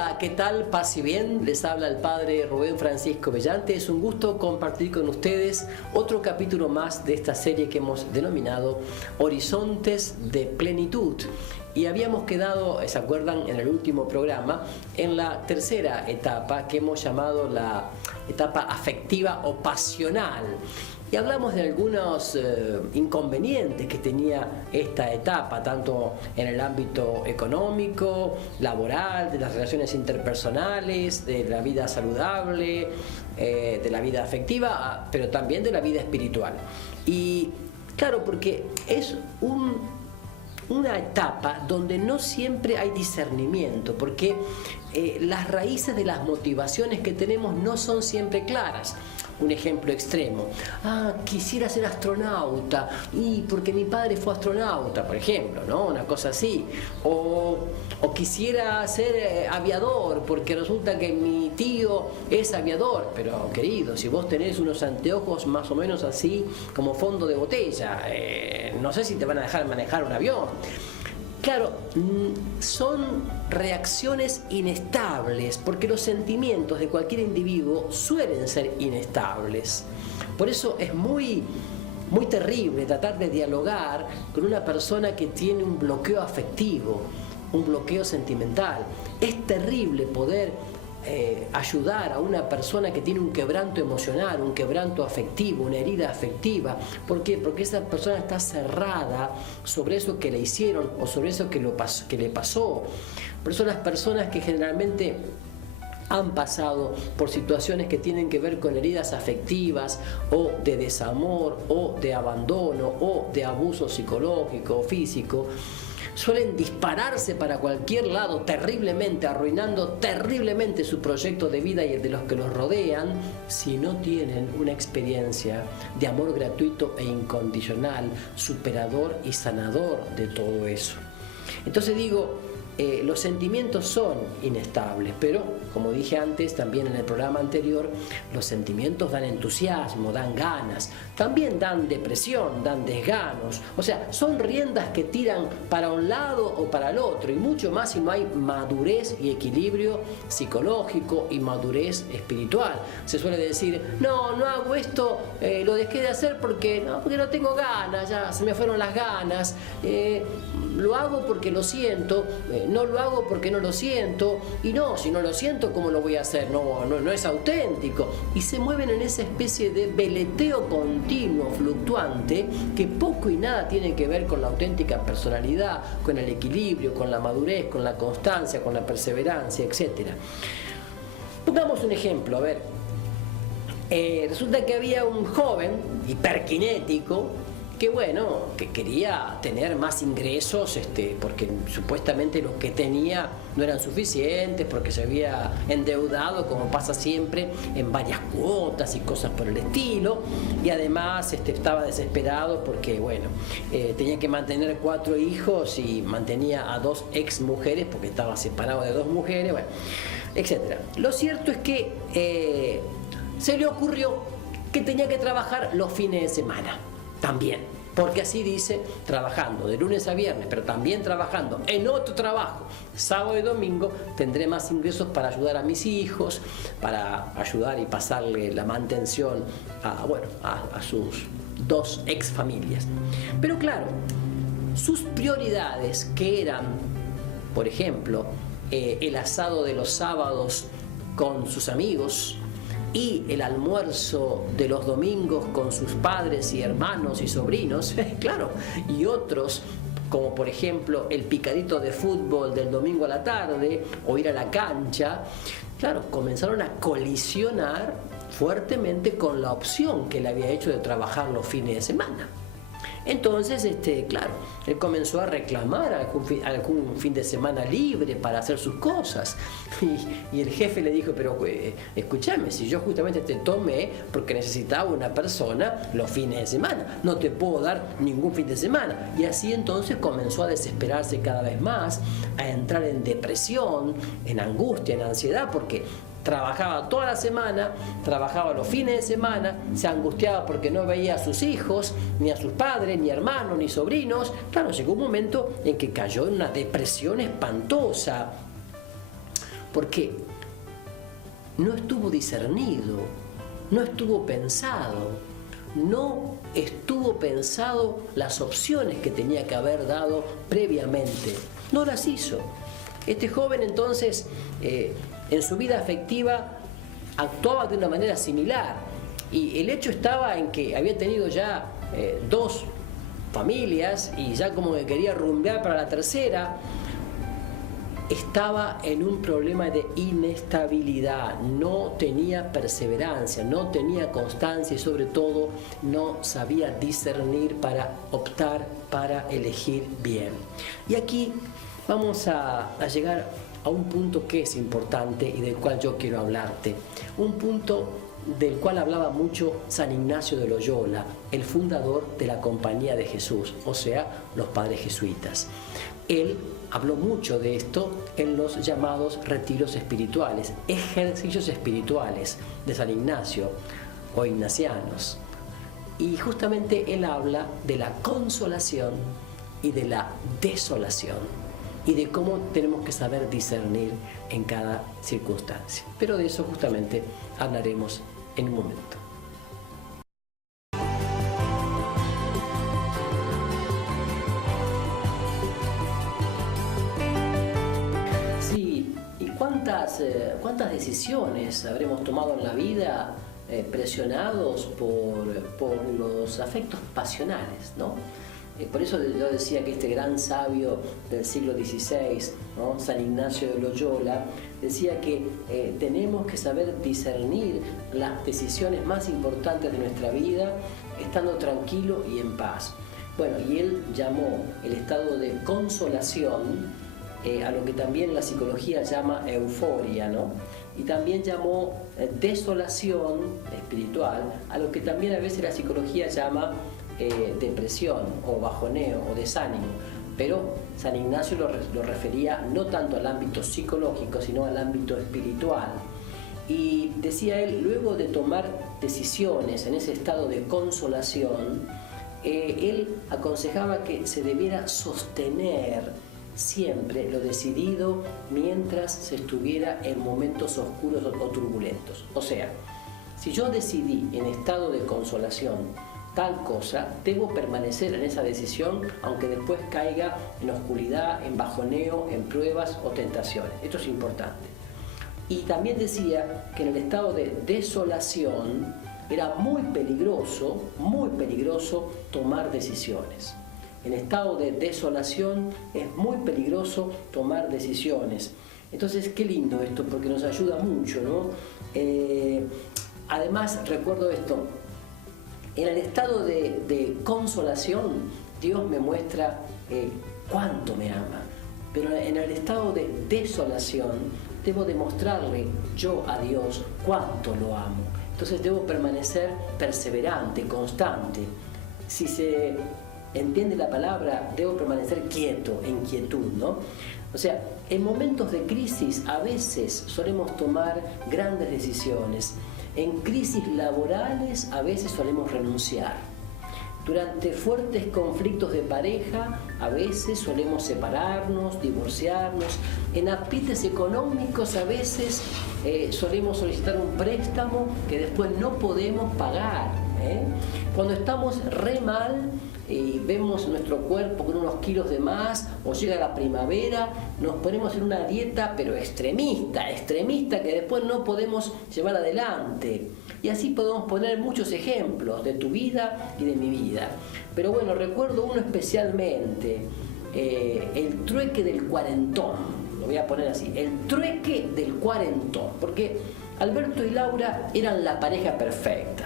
Hola, ¿qué tal? Paz y bien. Les habla el Padre Rubén Francisco Bellante. Es un gusto compartir con ustedes otro capítulo más de esta serie que hemos denominado Horizontes de Plenitud. Y habíamos quedado, ¿se acuerdan?, en el último programa, en la tercera etapa que hemos llamado la etapa afectiva o pasional. Y hablamos de algunos inconvenientes que tenía esta etapa, tanto en el ámbito económico, laboral, de las relaciones interpersonales, de la vida saludable, de la vida afectiva, pero también de la vida espiritual. Y claro, porque es una etapa donde no siempre hay discernimiento, porque las raíces de las motivaciones que tenemos no son siempre claras. Un ejemplo extremo: quisiera ser astronauta y porque mi padre fue astronauta, por ejemplo, ¿no? Una cosa así. O quisiera ser aviador porque resulta que mi tío es aviador. Pero querido, si vos tenés unos anteojos más o menos así como fondo de botella, no sé si te van a dejar manejar un avión. Claro, son reacciones inestables, porque los sentimientos de cualquier individuo suelen ser inestables. Por eso es muy terrible tratar de dialogar con una persona que tiene un bloqueo afectivo, un bloqueo sentimental. Es terrible poder ayudar a una persona que tiene un quebranto emocional, un quebranto afectivo, una herida afectiva. ¿Por qué? Porque esa persona está cerrada sobre eso que le hicieron o sobre eso que le pasó. Por eso las personas que generalmente han pasado por situaciones que tienen que ver con heridas afectivas o de desamor o de abandono o de abuso psicológico o físico, suelen dispararse para cualquier lado terriblemente, arruinando terriblemente su proyecto de vida y el de los que los rodean, si no tienen una experiencia de amor gratuito e incondicional, superador y sanador de todo eso. Entonces digo, los sentimientos son inestables, pero como dije antes, también en el programa anterior, los sentimientos dan entusiasmo, dan ganas, también dan depresión, dan desganos. O sea, son riendas que tiran para un lado o para el otro, y mucho más si no hay madurez y equilibrio psicológico y madurez espiritual. Se suele decir, no hago esto, lo dejé de hacer porque no tengo ganas, ya se me fueron las ganas, lo hago porque lo siento, no lo hago porque no lo siento, y no, si no lo siento, ¿cómo lo voy a hacer? No es auténtico. Y se mueven en esa especie de veleteo continuo, fluctuante, que poco y nada tiene que ver con la auténtica personalidad, con el equilibrio, con la madurez, con la constancia, con la perseverancia, etc. Pongamos un ejemplo, a ver. Resulta que había un joven hiperkinético que quería tener más ingresos, porque supuestamente los que tenía no eran suficientes, porque se había endeudado, como pasa siempre, en varias cuotas y cosas por el estilo, y además estaba desesperado porque, tenía que mantener 4 hijos y mantenía a 2 ex mujeres porque estaba separado de 2 mujeres, etc. Lo cierto es que se le ocurrió que tenía que trabajar los fines de semana también, porque así dice, trabajando de lunes a viernes, pero también trabajando en otro trabajo, sábado y domingo, tendré más ingresos para ayudar a mis hijos, para ayudar y pasarle la mantención a sus 2 ex familias. Pero claro, sus prioridades, que eran, por ejemplo, el asado de los sábados con sus amigos y el almuerzo de los domingos con sus padres y hermanos y sobrinos, claro, y otros, como por ejemplo el picadito de fútbol del domingo a la tarde o ir a la cancha, claro, comenzaron a colisionar fuertemente con la opción que le había hecho de trabajar los fines de semana. Entonces, claro, él comenzó a reclamar algún fin de semana libre para hacer sus cosas. Y el jefe le dijo, pero escúchame, si yo justamente te tomé porque necesitaba una persona los fines de semana, no te puedo dar ningún fin de semana. Y así entonces comenzó a desesperarse cada vez más, a entrar en depresión, en angustia, en ansiedad, porque trabajaba toda la semana, trabajaba los fines de semana, se angustiaba porque no veía a sus hijos, ni a sus padres, ni hermanos, ni sobrinos. Claro, llegó un momento en que cayó en una depresión espantosa. Porque no estuvo discernido, no estuvo pensado, no estuvo pensado las opciones que tenía que haber dado previamente. No las hizo. Este joven entonces, en su vida afectiva, actuaba de una manera similar. Y el hecho estaba en que había tenido ya 2 familias y ya como que quería rumbear para la tercera. Estaba en un problema de inestabilidad, no tenía perseverancia, no tenía constancia y sobre todo no sabía discernir para optar, para elegir bien. Y aquí vamos a llegar a un punto que es importante y del cual yo quiero hablarte. Un punto del cual hablaba mucho San Ignacio de Loyola, el fundador de la Compañía de Jesús, o sea, los padres jesuitas. Él habló mucho de esto en los llamados retiros espirituales, ejercicios espirituales de San Ignacio o ignacianos. Y justamente él habla de la consolación y de la desolación y de cómo tenemos que saber discernir en cada circunstancia. Pero de eso justamente hablaremos en un momento. Sí, ¿y cuántas decisiones habremos tomado en la vida presionados por los afectos pasionales, ¿no? Por eso yo decía que este gran sabio del siglo XVI, ¿no? San Ignacio de Loyola, decía que tenemos que saber discernir las decisiones más importantes de nuestra vida estando tranquilo y en paz. Bueno, y él llamó el estado de consolación a lo que también la psicología llama euforia, ¿no? Y también llamó desolación espiritual a lo que también a veces la psicología llama depresión o bajoneo o desánimo, pero San Ignacio lo refería no tanto al ámbito psicológico sino al ámbito espiritual. Y decía él, luego de tomar decisiones en ese estado de consolación, él aconsejaba que se debiera sostener siempre lo decidido mientras se estuviera en momentos oscuros o turbulentos. O sea, si yo decidí en estado de consolación tal cosa, debo permanecer en esa decisión aunque después caiga en oscuridad, en bajoneo, en pruebas o tentaciones. Esto es importante. Y también decía que en el estado de desolación era muy peligroso tomar decisiones. En estado de desolación es muy peligroso tomar decisiones. Entonces, qué lindo esto, porque nos ayuda mucho, ¿no? Además, recuerdo esto. En el estado de consolación, Dios me muestra cuánto me ama. Pero en el estado de desolación, debo demostrarle yo a Dios cuánto lo amo. Entonces debo permanecer perseverante, constante. Si se entiende la palabra, debo permanecer quieto, en quietud, ¿no? O sea, en momentos de crisis a veces solemos tomar grandes decisiones. En crisis laborales a veces solemos renunciar. Durante fuertes conflictos de pareja a veces solemos separarnos, divorciarnos. En aprietes económicos a veces solemos solicitar un préstamo que después no podemos pagar. Cuando estamos re mal y vemos nuestro cuerpo con unos kilos de más o llega la primavera, nos ponemos en una dieta pero extremista que después no podemos llevar adelante. Y así podemos poner muchos ejemplos de tu vida y de mi vida. Pero bueno, recuerdo uno especialmente, el trueque del cuarentón, lo voy a poner así, el trueque del cuarentón, porque Alberto y Laura eran la pareja perfecta.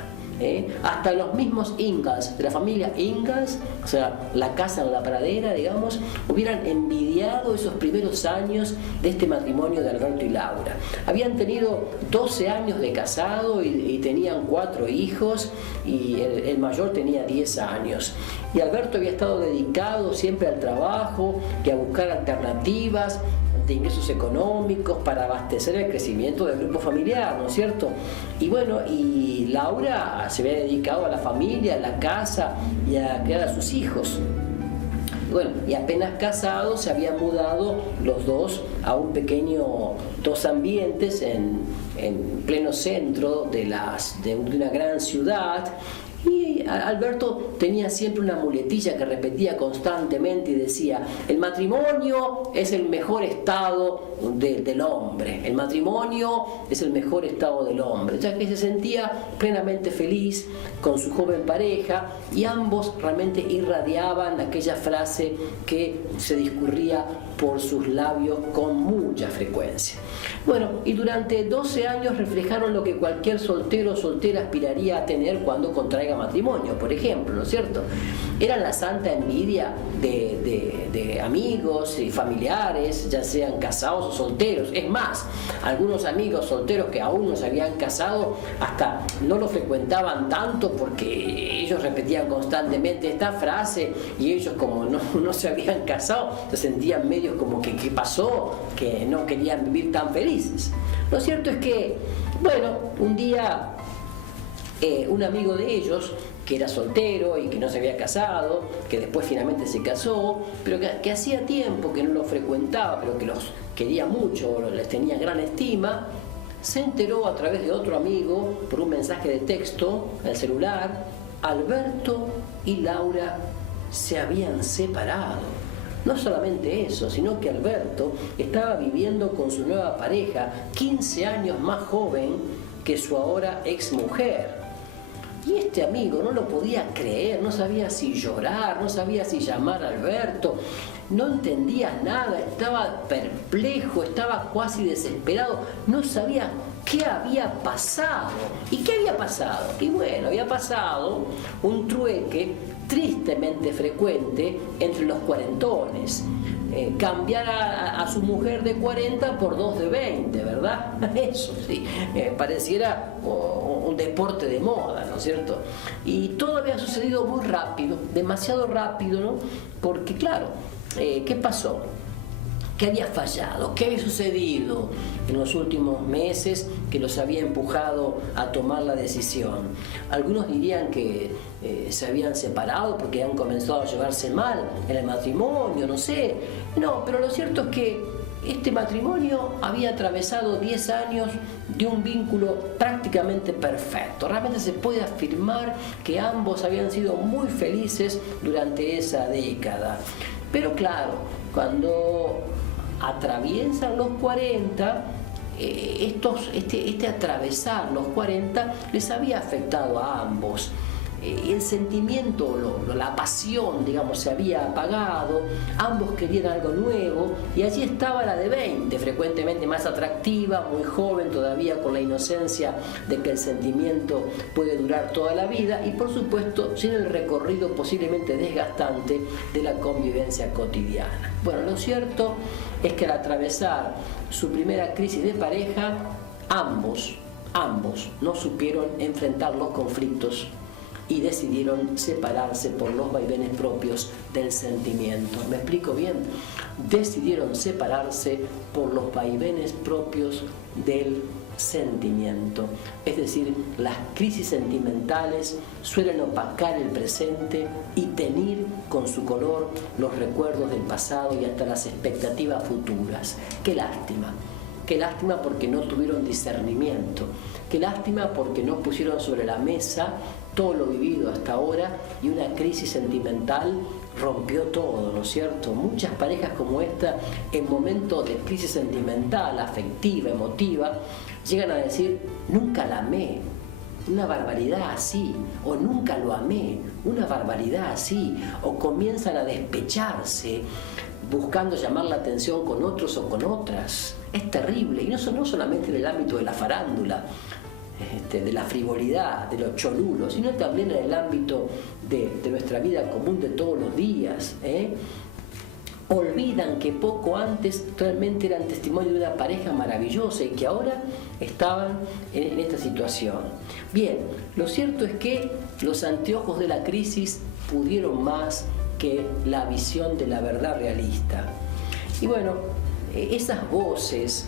Hasta los mismos Ingalls, de la familia Ingalls, o sea, la casa en la pradera, digamos, hubieran envidiado esos primeros años de este matrimonio de Alberto y Laura. Habían tenido 12 años de casado y tenían 4 hijos y el mayor tenía 10 años. Y Alberto había estado dedicado siempre al trabajo y a buscar alternativas de ingresos económicos para abastecer el crecimiento del grupo familiar, ¿no es cierto? Y bueno, y Laura se había dedicado a la familia, a la casa y a criar a sus hijos. Bueno, y apenas casados se habían mudado los dos a un pequeño, dos ambientes en pleno centro de una gran ciudad. Y Alberto tenía siempre una muletilla que repetía constantemente y decía: el matrimonio es el mejor estado del hombre, el matrimonio es el mejor estado del hombre, ya que se sentía plenamente feliz con su joven pareja y ambos realmente irradiaban aquella frase que se discurría por sus labios con mucha frecuencia. Bueno, y durante 12 años reflejaron lo que cualquier soltero o soltera aspiraría a tener cuando contraiga matrimonio, por ejemplo, ¿no es cierto? Eran la santa envidia de amigos y familiares, ya sean casados o solteros. Es más, algunos amigos solteros que aún no se habían casado hasta no lo frecuentaban tanto porque ellos repetían constantemente esta frase, y ellos, como no se habían casado, se sentían medios como que ¿qué pasó? Que no querían vivir tan felices. Lo cierto es que, bueno, un día un amigo de ellos, que era soltero y que no se había casado, que después finalmente se casó, pero que hacía tiempo que no los frecuentaba, pero que los quería mucho, les tenía gran estima, se enteró a través de otro amigo, por un mensaje de texto en el celular: Alberto y Laura se habían separado. No solamente eso, sino que Alberto estaba viviendo con su nueva pareja, 15 años más joven que su ahora exmujer. Y este amigo no lo podía creer, no sabía si llorar, no sabía si llamar a Alberto, no entendía nada, estaba perplejo, estaba casi desesperado, no sabía qué había pasado. ¿Y qué había pasado? Y bueno, había pasado un trueque tristemente frecuente entre los cuarentones. Cambiar a su mujer de 40 por dos de 20, ¿verdad? Eso sí, pareciera un deporte de moda, ¿no es cierto? Y todo había sucedido muy rápido, demasiado rápido, ¿no? Porque claro, ¿qué pasó? ¿Qué había fallado? ¿Qué había sucedido en los últimos meses que los había empujado a tomar la decisión? Algunos dirían que se habían separado porque han comenzado a llevarse mal en el matrimonio, no sé. No, pero lo cierto es que este matrimonio había atravesado 10 años de un vínculo prácticamente perfecto. Realmente se puede afirmar que ambos habían sido muy felices durante esa década. Pero claro, cuando atraviesan los 40, este atravesar los 40 les había afectado a ambos. El sentimiento, la pasión, digamos, se había apagado, ambos querían algo nuevo, y allí estaba la de 20, frecuentemente más atractiva, muy joven todavía, con la inocencia de que el sentimiento puede durar toda la vida, y por supuesto sin el recorrido posiblemente desgastante de la convivencia cotidiana. Bueno, lo cierto es que al atravesar su primera crisis de pareja, ambos no supieron enfrentar los conflictos y decidieron separarse por los vaivenes propios del sentimiento. ¿Me explico bien? Decidieron separarse por los vaivenes propios del sentimiento. Es decir, las crisis sentimentales suelen opacar el presente y teñir con su color los recuerdos del pasado y hasta las expectativas futuras. ¡Qué lástima! Qué lástima porque no tuvieron discernimiento. Qué lástima porque no pusieron sobre la mesa todo lo vivido hasta ahora, y una crisis sentimental rompió todo, ¿no es cierto? Muchas parejas como esta, en momentos de crisis sentimental, afectiva, emotiva, llegan a decir: nunca la amé, una barbaridad así, o nunca lo amé, una barbaridad así, o comienzan a despecharse buscando llamar la atención con otros o con otras. Es terrible, y no solamente en el ámbito de la farándula, de la frivolidad, de los cholulos, sino también en el ámbito de nuestra vida común de todos los días. Olvidan que poco antes realmente eran testimonio de una pareja maravillosa y que ahora estaban en esta situación. Bien, lo cierto es que los anteojos de la crisis pudieron más que la visión de la verdad realista. Y bueno, esas voces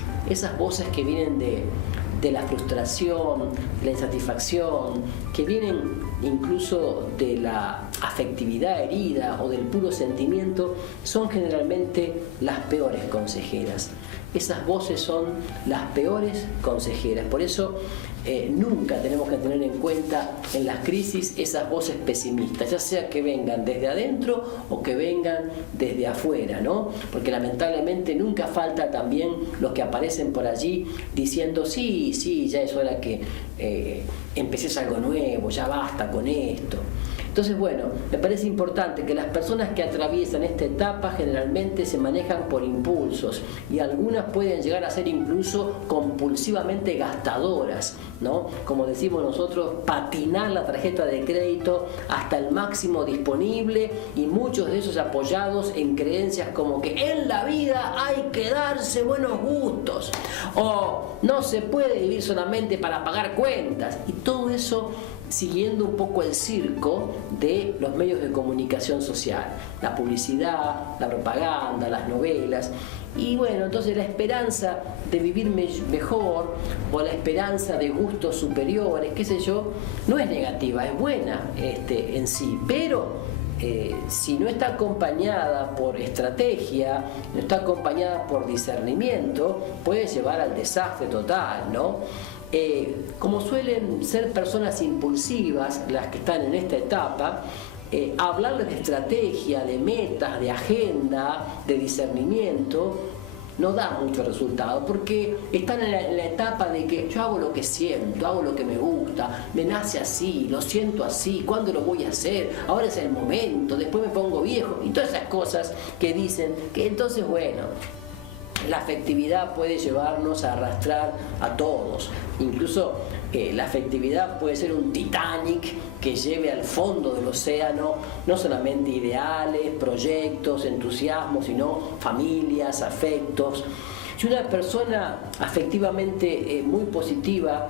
que vienen de la frustración, de la insatisfacción, que vienen incluso de la afectividad herida o del puro sentimiento son generalmente las peores consejeras. Esas voces son las peores consejeras. Por eso nunca tenemos que tener en cuenta en las crisis esas voces pesimistas, ya sea que vengan desde adentro o que vengan desde afuera, ¿no? Porque lamentablemente nunca falta también los que aparecen por allí diciendo sí, ya es hora que empeces algo nuevo, ya basta con esto. Entonces, bueno, me parece importante que las personas que atraviesan esta etapa generalmente se manejan por impulsos y algunas pueden llegar a ser incluso compulsivamente gastadoras, ¿no? Como decimos nosotros, patinar la tarjeta de crédito hasta el máximo disponible y muchos de esos apoyados en creencias como que en la vida hay que darse buenos gustos o no se puede vivir solamente para pagar cuentas y todo eso siguiendo un poco el circo de los medios de comunicación social, la publicidad, la propaganda, las novelas. Y bueno, entonces la esperanza de vivir mejor o la esperanza de gustos superiores, qué sé yo, no es negativa, es buena en sí, pero si no está acompañada por estrategia, no está acompañada por discernimiento, puede llevar al desastre total, ¿no? Como suelen ser personas impulsivas las que están en esta etapa, hablarles de estrategia, de metas, de agenda, de discernimiento, no da mucho resultado, porque están en la etapa de que yo hago lo que siento, hago lo que me gusta, me nace así, lo siento así, ¿cuándo lo voy a hacer? Ahora es el momento, después me pongo viejo, y todas esas cosas que dicen que entonces, bueno, la afectividad puede llevarnos a arrastrar a todos. Incluso la afectividad puede ser un Titanic que lleve al fondo del océano no solamente ideales, proyectos, entusiasmos, sino familias, afectos. Si una persona afectivamente muy positiva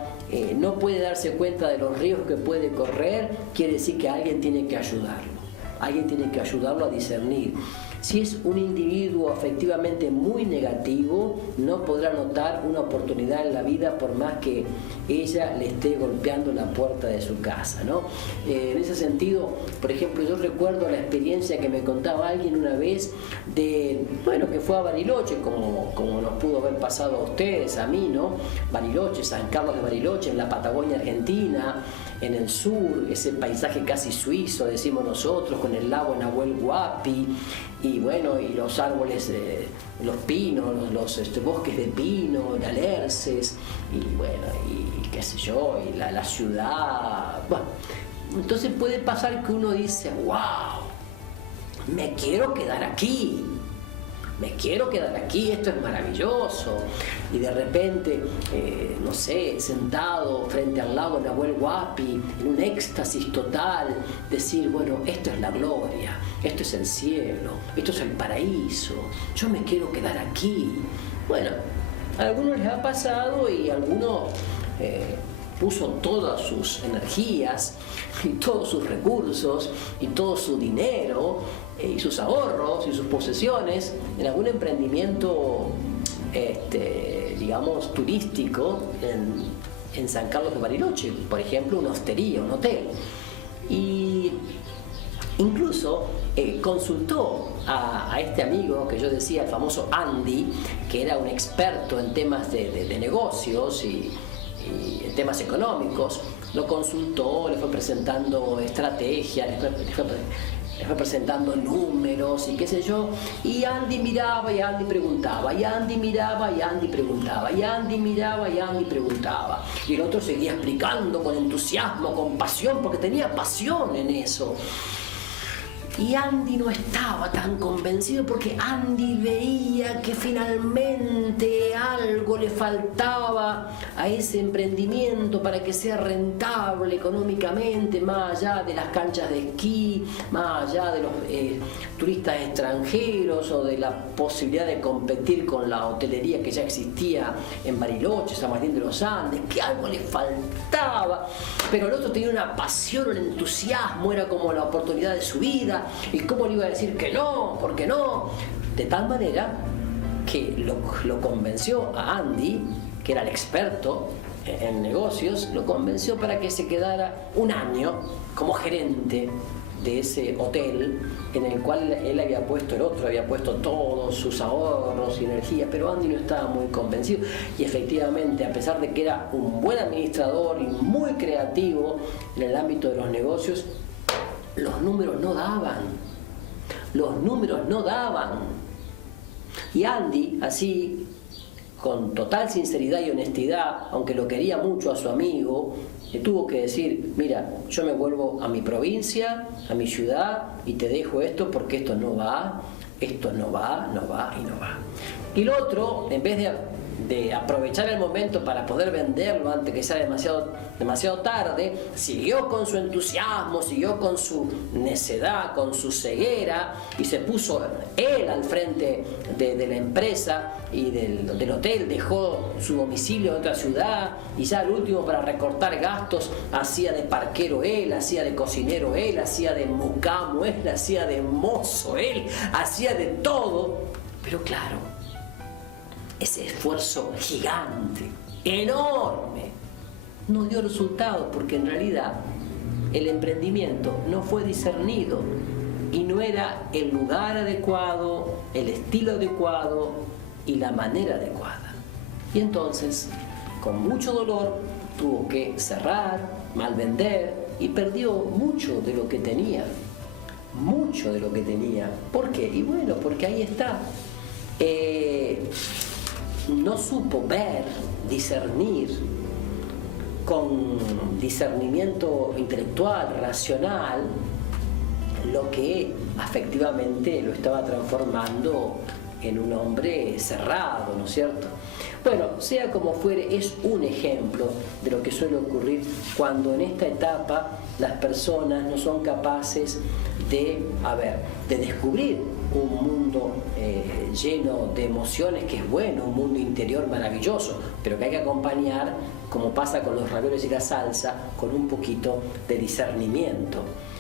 no puede darse cuenta de los riesgos que puede correr, quiere decir que alguien tiene que ayudarlo. Alguien tiene que ayudarlo a discernir. Si es un individuo afectivamente muy negativo, no podrá notar una oportunidad en la vida por más que ella le esté golpeando la puerta de su casa, ¿no? En ese sentido, por ejemplo, yo recuerdo la experiencia que me contaba alguien una vez de, bueno, que fue a Bariloche, como nos pudo haber pasado a ustedes, a mí, ¿no? Bariloche, San Carlos de Bariloche, en la Patagonia Argentina, en el sur, ese paisaje casi suizo, decimos nosotros, con el lago Nahuel Huapi, y bueno, y los árboles, los pinos, los bosques de pino, de alerces, y bueno, y qué sé yo, y la ciudad. Bueno, entonces puede pasar que uno dice, wow, me quiero quedar aquí. Me quiero quedar aquí, esto es maravilloso. Y de repente, no sé, sentado frente al lago Nahuel Huapi, en un éxtasis total, decir, bueno, esto es la gloria, esto es el cielo, esto es el paraíso, yo me quiero quedar aquí. Bueno, a algunos les ha pasado y algunos puso todas sus energías y todos sus recursos y todo su dinero y sus ahorros y sus posesiones en algún emprendimiento digamos turístico en San Carlos de Bariloche, por ejemplo una hostería, un hotel, y incluso consultó a este amigo que yo decía, el famoso Andy, que era un experto en temas de negocios y en temas económicos. Lo consultó, le fue presentando estrategias, le fue presentando números y qué sé yo, y Andy miraba y Andy preguntaba, y Andy miraba y Andy preguntaba, y Andy miraba y Andy preguntaba, y el otro seguía explicando con entusiasmo, con pasión, porque tenía pasión en eso. Y Andy no estaba tan convencido porque Andy veía que finalmente algo le faltaba a ese emprendimiento para que sea rentable económicamente, más allá de las canchas de esquí, más allá de los turistas extranjeros o de la posibilidad de competir con la hotelería que ya existía en Bariloche, San Martín de los Andes, que algo le faltaba. Pero el otro tenía una pasión, un entusiasmo, era como la oportunidad de su vida. ¿Y cómo le iba a decir que no? ¿Por qué no? De tal manera que lo convenció a Andy, que era el experto en negocios, lo convenció para que se quedara un año como gerente de ese hotel en el cual él había puesto, el otro había puesto todos sus ahorros y energía, pero Andy no estaba muy convencido. Y efectivamente, a pesar de que era un buen administrador y muy creativo en el ámbito de los negocios, los números no daban. Los números no daban. Y Andy, así, con total sinceridad y honestidad, aunque lo quería mucho a su amigo, le tuvo que decir: mira, yo me vuelvo a mi provincia, a mi ciudad, y te dejo esto porque esto no va, no va y no va. Y el otro, en vez de aprovechar el momento para poder venderlo antes que sea demasiado tarde, siguió con su entusiasmo, siguió con su necedad, con su ceguera, y se puso él al frente de la empresa y del hotel, dejó su domicilio en otra ciudad, y ya al último, para recortar gastos, hacía de parquero él, hacía de cocinero él, hacía de mucamo él, hacía de mozo él, hacía de todo. Pero claro, ese esfuerzo gigante, enorme, no dio resultado, porque en realidad el emprendimiento no fue discernido y no era el lugar adecuado, el estilo adecuado y la manera adecuada. Y entonces, con mucho dolor, tuvo que cerrar, mal vender, y perdió mucho de lo que tenía. Mucho de lo que tenía. ¿Por qué? Y bueno, porque ahí está. No supo ver, discernir con discernimiento intelectual, racional, lo que afectivamente lo estaba transformando en un hombre cerrado, ¿no es cierto? Bueno, sea como fuere, es un ejemplo de lo que suele ocurrir cuando en esta etapa las personas no son capaces de descubrir un mundo lleno de emociones, que es bueno, un mundo interior maravilloso, pero que hay que acompañar, como pasa con los ravioles y la salsa, con un poquito de discernimiento.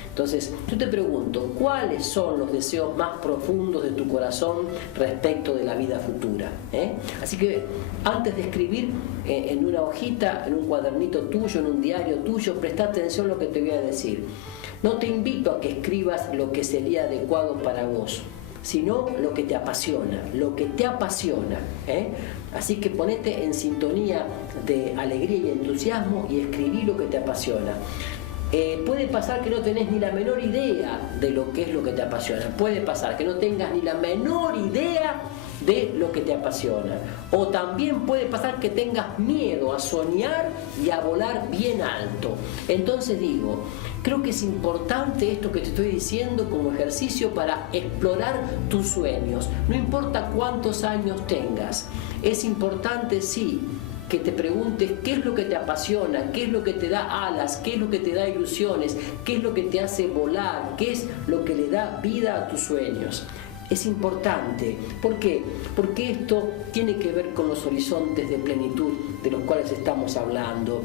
Entonces, yo te pregunto, ¿cuáles son los deseos más profundos de tu corazón respecto de la vida futura? Así que, antes de escribir en una hojita, en un cuadernito tuyo, en un diario tuyo, presta atención a lo que te voy a decir. No te invito a que escribas lo que sería adecuado para vos, sino lo que te apasiona, Así que ponete en sintonía de alegría y entusiasmo y escribí lo que te apasiona. Puede pasar que no tenés ni la menor idea de lo que es lo que te apasiona. Puede pasar que no tengas ni la menor idea de lo que te apasiona. O también puede pasar que tengas miedo a soñar y a volar bien alto. Entonces digo, creo que es importante esto que te estoy diciendo como ejercicio para explorar tus sueños. No importa cuántos años tengas. Es importante, sí, que te preguntes qué es lo que te apasiona, qué es lo que te da alas, qué es lo que te da ilusiones, qué es lo que te hace volar, qué es lo que le da vida a tus sueños. Es importante. ¿Por qué? Porque esto tiene que ver con los horizontes de plenitud de los cuales estamos hablando.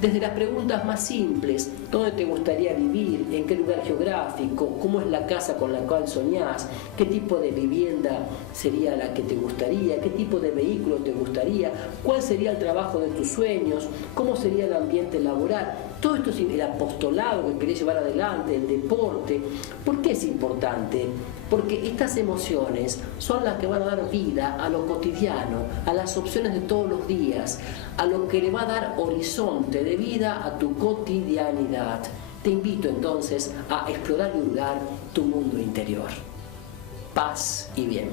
Desde las preguntas más simples: ¿dónde te gustaría vivir? ¿En qué lugar geográfico? ¿Cómo es la casa con la cual soñás? ¿Qué tipo de vivienda sería la que te gustaría? ¿Qué tipo de vehículo te gustaría? ¿Cuál sería el trabajo de tus sueños? ¿Cómo sería el ambiente laboral? Todo esto es el apostolado que querés llevar adelante, el deporte. ¿Por qué es importante? Porque estas emociones son las que van a dar vida a lo cotidiano, a las opciones de todos los días, a lo que le va a dar horizonte de vida a tu cotidianidad. Te invito entonces a explorar y hurgar tu mundo interior. Paz y bien.